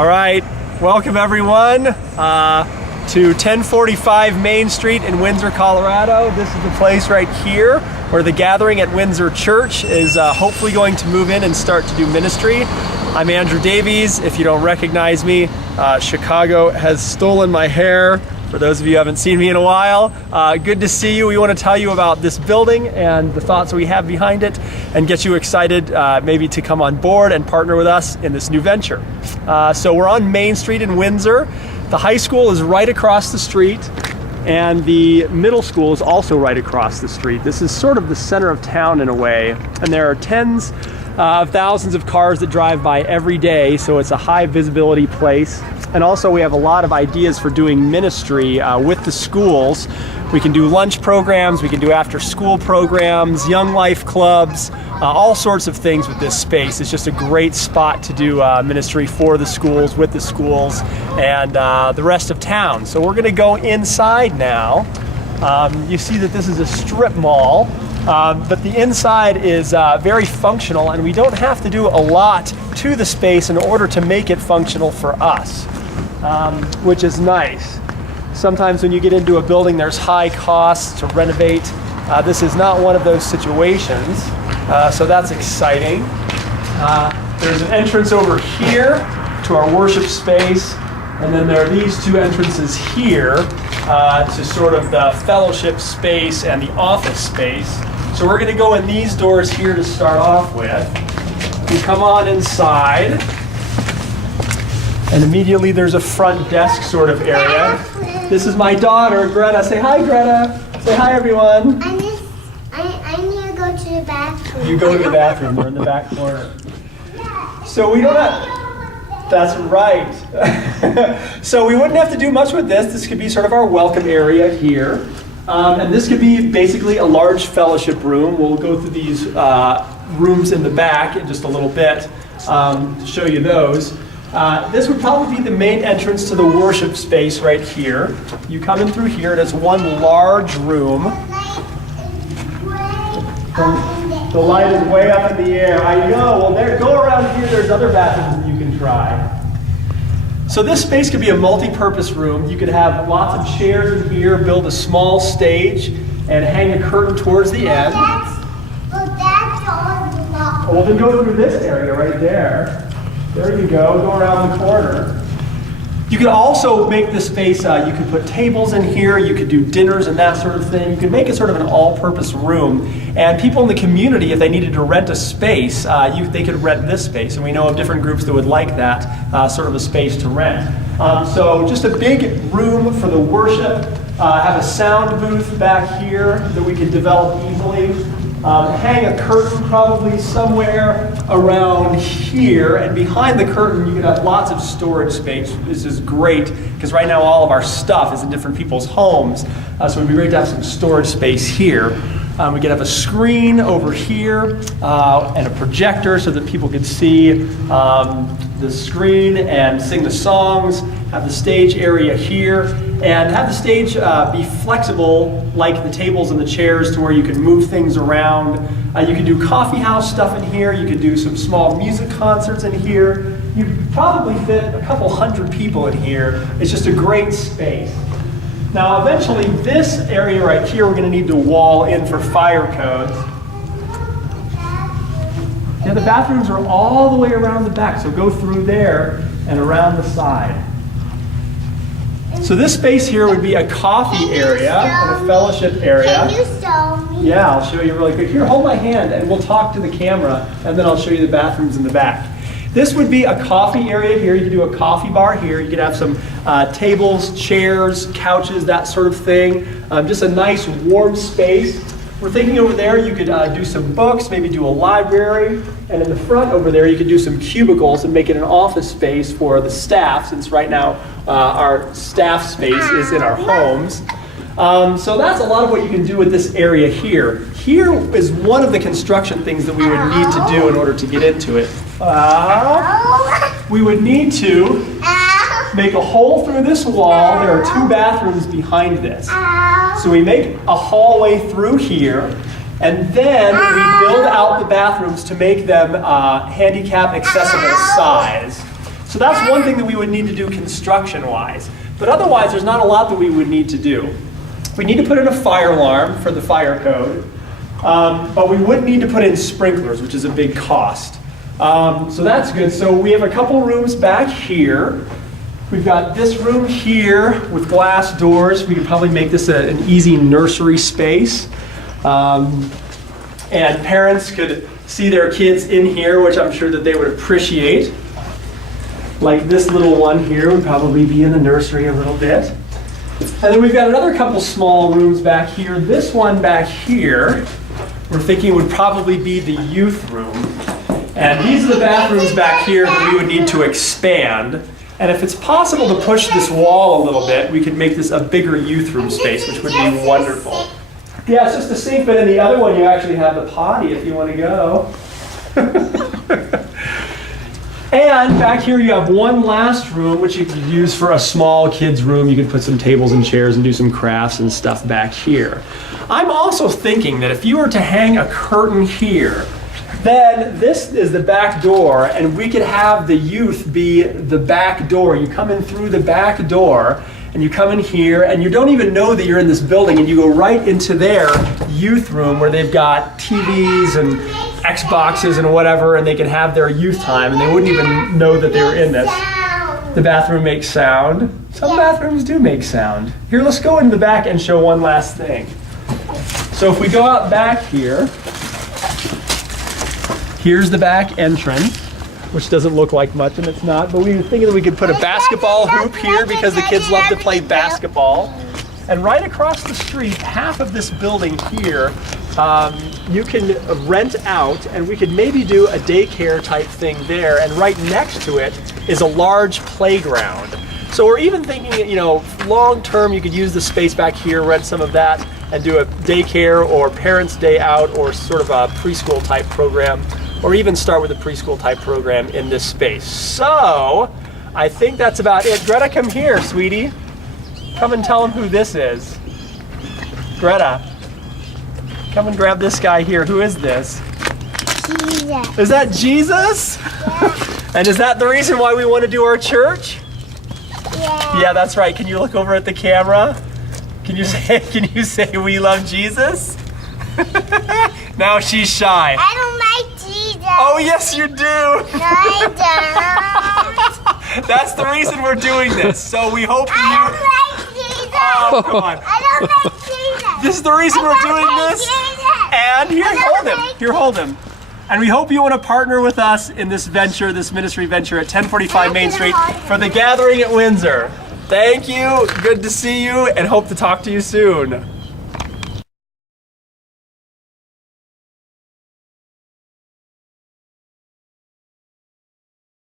All right, welcome everyone to 1045 Main Street in Windsor, Colorado. This is the place right here where the gathering at Windsor Church is hopefully going to move in and start to do ministry. I'm Andrew Davies. If you don't recognize me, Chicago has stolen my hair. For those of you who haven't seen me in a while, good to see you. We want to tell you about this building and the thoughts we have behind it and get you excited maybe to come on board and partner with us in this new venture. So we're on Main Street in Windsor. The high school is right across the street and the middle school is also right across the street. This is sort of the center of town in a way, and there are tens of thousands of cars that drive by every day, so it's a high visibility place. And also we have a lot of ideas for doing ministry with the schools. We can do lunch programs, we can do after school programs, young life clubs, all sorts of things with this space. It's just a great spot to do ministry for the schools, with the schools, and the rest of town. So we're gonna go inside now. You see that this is a strip mall, but the inside is very functional, and we don't have to do a lot to the space in order to make it functional for us. Which is nice. Sometimes when you get into a building, there's high costs to renovate. This is not one of those situations, so that's exciting. There's an entrance over here to our worship space, and then there are these two entrances here to sort of the fellowship space and the office space. So we're going to go in these doors here to start off with. We come on inside. And immediately there's a front desk sort of area. This is my daughter, Greta. Say hi, Greta. Say hi, everyone. I need to go to the bathroom. You go to the bathroom. We're in the back corner. So we don't have... That's right. So we wouldn't have to do much with this. This could be sort of our welcome area here. And this could be basically a large fellowship room. We'll go through these rooms in the back in just a little bit to show you those. This would probably be the main entrance to the worship space right here. You come in through here, and it's one large room. The light is way up in the air. I know. Well, go around here. There's other bathrooms that you can try. So this space could be a multi-purpose room. You could have lots of chairs in here, build a small stage, and hang a curtain towards the end. That's all. Well, then go through this area right there. There you go around the corner. You could also make this space, you could put tables in here, you could do dinners and that sort of thing. You could make it sort of an all-purpose room. And people in the community, if they needed to rent a space, they could rent this space. And we know of different groups that would like that sort of a space to rent. So just a big room for the worship. Have a sound booth back here that we could develop easily. Hang a curtain probably somewhere around here, and behind the curtain you can have lots of storage space. This is great because right now all of our stuff is in different people's homes, so it'd be great to have some storage space here. We could have a screen over here and a projector so that people could see the screen and sing the songs. Have the stage area here, and have the stage be flexible like the tables and the chairs to where you can move things around. You can do coffee house stuff in here. You could do some small music concerts in here. You could probably fit a couple hundred people in here. It's just a great space. Now eventually this area right here we're going to need to wall in for fire codes. Yeah, the bathrooms are all the way around the back, so go through there and around the side. So this space here would be a coffee area and a fellowship area. Can you show me? Yeah, I'll show you really quick. Here, hold my hand and we'll talk to the camera, and then I'll show you the bathrooms in the back. This would be a coffee area here. You could do a coffee bar here. You could have some tables, chairs, couches, that sort of thing. Just a nice warm space. We're thinking over there you could do some books, maybe do a library, and in the front over there you could do some cubicles and make it an office space for the staff, since right now our staff space is in our homes. So that's a lot of what you can do with this area here. Here is one of the construction things that we would need to do in order to get into it. We would need to make a hole through this wall. There are two bathrooms behind this. So we make a hallway through here, and then we build out the bathrooms to make them handicap accessible size. So that's one thing that we would need to do construction-wise. But otherwise, there's not a lot that we would need to do. We need to put in a fire alarm for the fire code, but we wouldn't need to put in sprinklers, which is a big cost. So that's good. So we have a couple rooms back here. We've got this room here with glass doors. We could probably make this an easy nursery space. And parents could see their kids in here, which I'm sure that they would appreciate. Like this little one here would probably be in the nursery a little bit. And then we've got another couple small rooms back here. This one back here, we're thinking would probably be the youth room. And these are the bathrooms back here that we would need to expand. And if it's possible to push this wall a little bit, we could make this a bigger youth room space, which would be wonderful. Yeah, it's just a sink, but in the other one you actually have the potty if you want to go. And back here you have one last room, which you could use for a small kid's room. You could put some tables and chairs and do some crafts and stuff back here. I'm also thinking that if you were to hang a curtain here, then this is the back door, and we could have the youth be the back door. You come in through the back door, and you come in here, and you don't even know that you're in this building, and you go right into their youth room where they've got TVs and Xboxes and whatever, and they can have their youth time, and they wouldn't even know that they were in this. The bathroom makes sound. Some bathrooms do make sound. Here, let's go into the back and show one last thing. So if we go out back here, here's the back entrance, which doesn't look like much, and it's not, but we were thinking that we could put a basketball hoop here because the kids love to play basketball. And right across the street, half of this building here, you can rent out, and we could maybe do a daycare type thing there, and right next to it is a large playground. So we're even thinking, you know, long term you could use the space back here, rent some of that, and do a daycare or parents' day out or sort of a preschool type program, or even start with a preschool type program in this space. So I think that's about it. Greta, come here, sweetie. Come and tell them who this is. Greta, come and grab this guy here. Who is this? Jesus. Is that Jesus? Yeah. And is that the reason why we want to do our church? Yeah. Yeah, that's right. Can you look over at the camera? Can you say we love Jesus? Now she's shy. I don't like Jesus. Oh yes you do. No, I don't. That's the reason we're doing this. So we hope I that don't like Jesus. Oh, come on. I don't like Jesus. This is the reason we're doing this. Jesus. And here, I don't hold him. like Here, hold him. And we hope you want to partner with us in this venture, this ministry venture at 1045 Main Street for the gathering at Windsor. Thank you. Good to see you, and hope to talk to you soon.